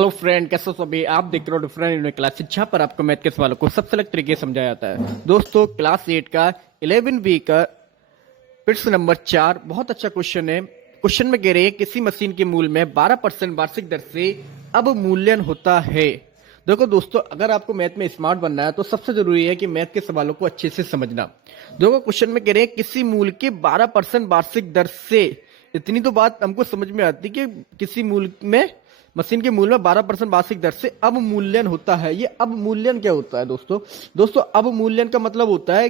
Hello friend, कैसे हो सभी। आप देख रहे हो डिफरेंट इन क्लास, जहाँ पर आपको मैथ के सवालों को सबसे अलग तरीके से समझाया जाता है। दोस्तों, क्लास 8 का 11 बी का प्रश्न नंबर 4 बहुत अच्छा क्वेश्चन है। क्वेश्चन में कह रहे हैं किसी मशीन के मूल्य में 12% वार्षिक दर से अवमूल्यन होता है। देखो दोस्तों, अगर आपको मैथ में स्मार्ट बनना है तो सबसे जरूरी है कि मैथ के सवालों को अच्छे से समझना। देखो, क्वेश्चन में कह रहे हैं किसी मूल्य के 12% वार्षिक दर से। इतनी तो बात हमको समझ में आती कि किसी मूल्य में मशीन के मूल्य में 12% वार्षिक दर से अवमूल्यन होता है। ये अवमूल्यन क्या होता है दोस्तों? दोस्तों, अवमूल्यन का मतलब होता है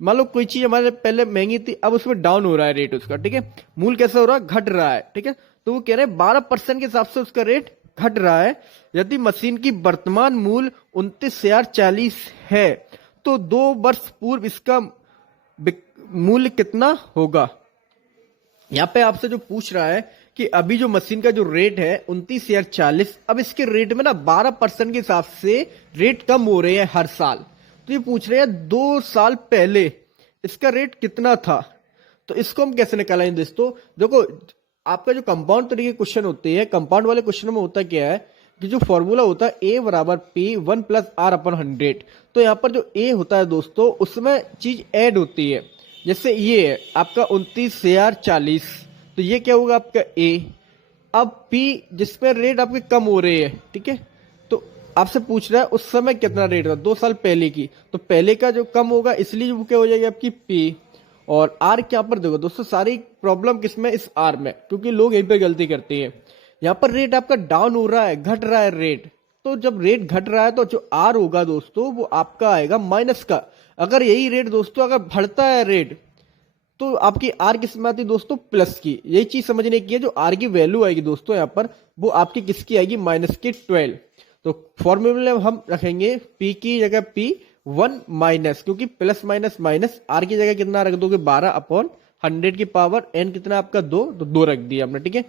मान लो कोई चीज हमारे पहले महंगी थी, अब उसमें डाउन हो रहा है रेट उसका, ठीक है। मूल्य कैसा हो रहा है? घट रहा है, ठीक है। तो वो कह रहे हैं 12% के हिसाब से उसका रेट घट रहा है। यदि मशीन की वर्तमान मूल्य 29,040 है तो 2 वर्ष पूर्व इसका मूल्य कितना होगा। यहाँ पे आपसे जो पूछ रहा है कि अभी जो मशीन का जो रेट है 29,040, अब इसके रेट में ना 12% के हिसाब से रेट कम हो रहे हैं हर साल। तो ये पूछ रहे हैं 2 साल पहले इसका रेट कितना था। तो इसको हम कैसे निकालेंगे दोस्तों? देखो, आपका जो कंपाउंड तरीके क्वेश्चन होते हैं, कंपाउंड वाले क्वेश्चन में होता क्या है कि जो फॉर्मूला होता है ए बराबर पी 1+r/100। तो यहाँ पर जो ए होता है दोस्तों, उसमें चीज ऐड होती है। जैसे ये है आपका 29,040, तो ये क्या होगा आपका ए। अब पी जिसमें रेट आपके कम हो रहे हैं, ठीक है। तो आपसे पूछ रहा है उस समय कितना रेट था 2 साल पहले की, तो पहले का जो कम होगा इसलिए वो क्या हो जाएगी आपकी पी। और आर क्या पर देखो दोस्तों, सारी प्रॉब्लम किसमें? इस आर में, क्योंकि लोग यहीं पे गलती करते हैं। यहाँ पर रेट आपका डाउन हो रहा है, घट रहा है रेट। तो जब रेट घट रहा है तो जो आर होगा दोस्तों वो आपका आएगा माइनस का। अगर यही रेट दोस्तों अगर बढ़ता है रेट, तो आपकी आर किस में आती है दोस्तों? प्लस की। यही चीज समझने की है। जो आर की वैल्यू आएगी दोस्तों यहाँ पर, वो आपकी किसकी आएगी? -12। तो फॉर्मूले में हम रखेंगे पी की जगह P1 क्योंकि प्लस माइनस माइनस, आर की जगह कितना रख दोगे? 12/100 की पावर n कितना आपका 2, तो 2 रख दिया हमने, ठीक है।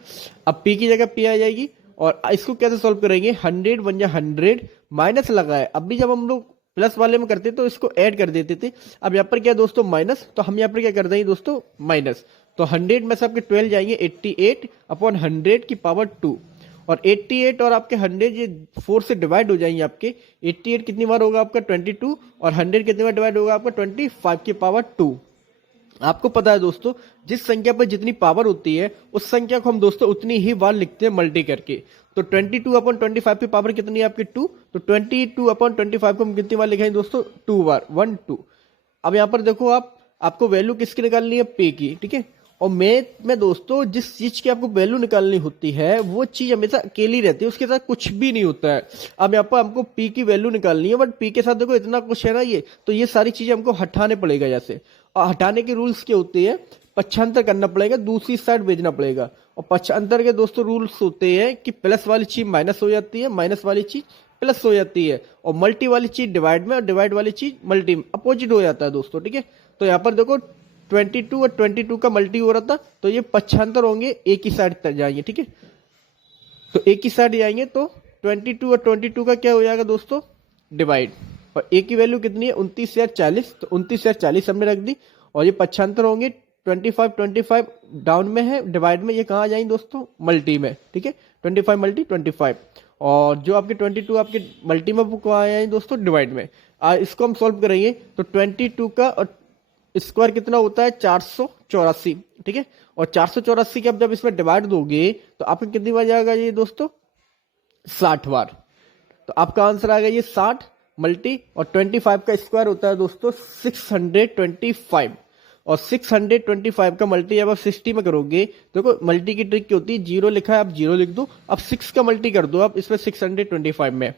अब p की जगह p आ जाएगी। और इसको कैसे सॉल्व करेंगे? 100 बन जा 100, माइनस लगा है। अभी जब हम लोग प्लस वाले में करते तो इसको ऐड कर देते थे। अब यहाँ पर क्या दोस्तों? माइनस। तो हम यहाँ पर क्या कर देंगे दोस्तों? माइनस। तो 100 में से आपके 12 जाएंगे 88/100 की पावर 2। और 88 और आपके 100 ये 4 से डिवाइड हो जाएंगे आपके। 88 कितनी बार होगा आपका? 22। और 100 कितनी बार डिवाइड होगा आपका? 25 की पावर 2। आपको पता है दोस्तों, जिस संख्या पर जितनी पावर होती है उस संख्या को हम दोस्तों उतनी ही बार लिखते हैं मल्टी करके। तो 22/25 की पावर कितनी है आपकी? 2। तो 22/25 को हम कितनी बार लिखेंगे दोस्तों? 2 बार, 1 2। अब यहाँ पर देखो, आपको वैल्यू किसकी निकालनी है? पे की, ठीक है। और मैथ में दोस्तों जिस चीज की आपको वैल्यू निकालनी होती है वो चीज हमेशा अकेली रहती है, उसके साथ कुछ भी नहीं होता है। अब यहाँ पर हमको पी की वैल्यू निकालनी है, बट पी के साथ देखो इतना कुछ है ना, ये तो ये सारी चीजें हमको हटाने पड़ेगा जैसे। और हटाने के रूल्स क्या होते हैं? पक्षांतर करना पड़ेगा, दूसरी साइड भेजना पड़ेगा। और पक्षांतर के दोस्तों रूल्स होते हैं कि प्लस वाली चीज माइनस हो जाती है, माइनस वाली चीज प्लस हो जाती है, और मल्टी वाली चीज डिवाइड में, और डिवाइड वाली चीज मल्टी में, अपोजिट हो जाता है दोस्तों, ठीक है। तो यहाँ पर देखो 22 और 22 का मल्टी हो रहा था, तो ये पक्षांतर होंगे, एक ही साइड तक जाएंगे, ठीक है। तो एक ही साइड जाएंगे तो 22 और 22 का क्या हो जाएगा दोस्तों? डिवाइड। और ए की वैल्यू कितनी है? 29,040, तो 29,040 हमने रख दी। और ये पक्षांतर होंगे 25 डाउन में है, डिवाइड में, ये कहाँ आ जाएंगे दोस्तों? मल्टी में, ठीक है। 25 मल्टी 25। और जो आपके 22 आपके मल्टी में, वो कहाँ आ जाएंगे दोस्तों? डिवाइड में। इसको हम सॉल्व करेंगे तो 22 का और स्क्वायर कितना होता है? 484, ठीक है। और 484 के अब जब इसमें डिवाइड दोगे तो आपको कितनी बार जाएगा ये दोस्तों? 60 बार। तो आपका आंसर आएगा ये 60 मल्टी, और 25 का स्क्वायर होता है दोस्तों 625। और 625 का मल्टी जब आप 60 में करोगे, देखो मल्टी की ट्रिक क्या होती है? 0 लिखा है, आप 0 लिख दो। अब 6 का मल्टी कर दो आप इसमें 625 में,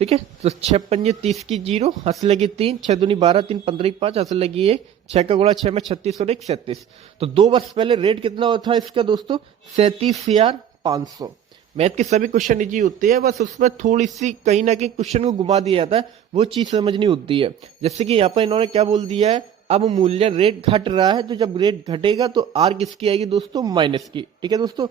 ठीक है। तो 6 पंजे 30 की 0, हंस लगी 3, 6 दूनी 12, 3 15 5, हंस लगी 1, 6 का गुणा 6 में 36 और 1 37। तो 2 वर्ष पहले रेट कितना था इसका दोस्तों? 37,500। मैथ के सभी क्वेश्चन इजी होते हैं, बस उसमें थोड़ी सी कहीं ना कहीं क्वेश्चन को घुमा दिया जाता है, वो चीज समझनी होती है। जैसे कि यहाँ पर इन्होंने क्या बोल दिया है? अब मूल्य रेट घट रहा है, तो जब रेट घटेगा तो आर किसकी आएगी दोस्तों? माइनस की, ठीक है दोस्तों।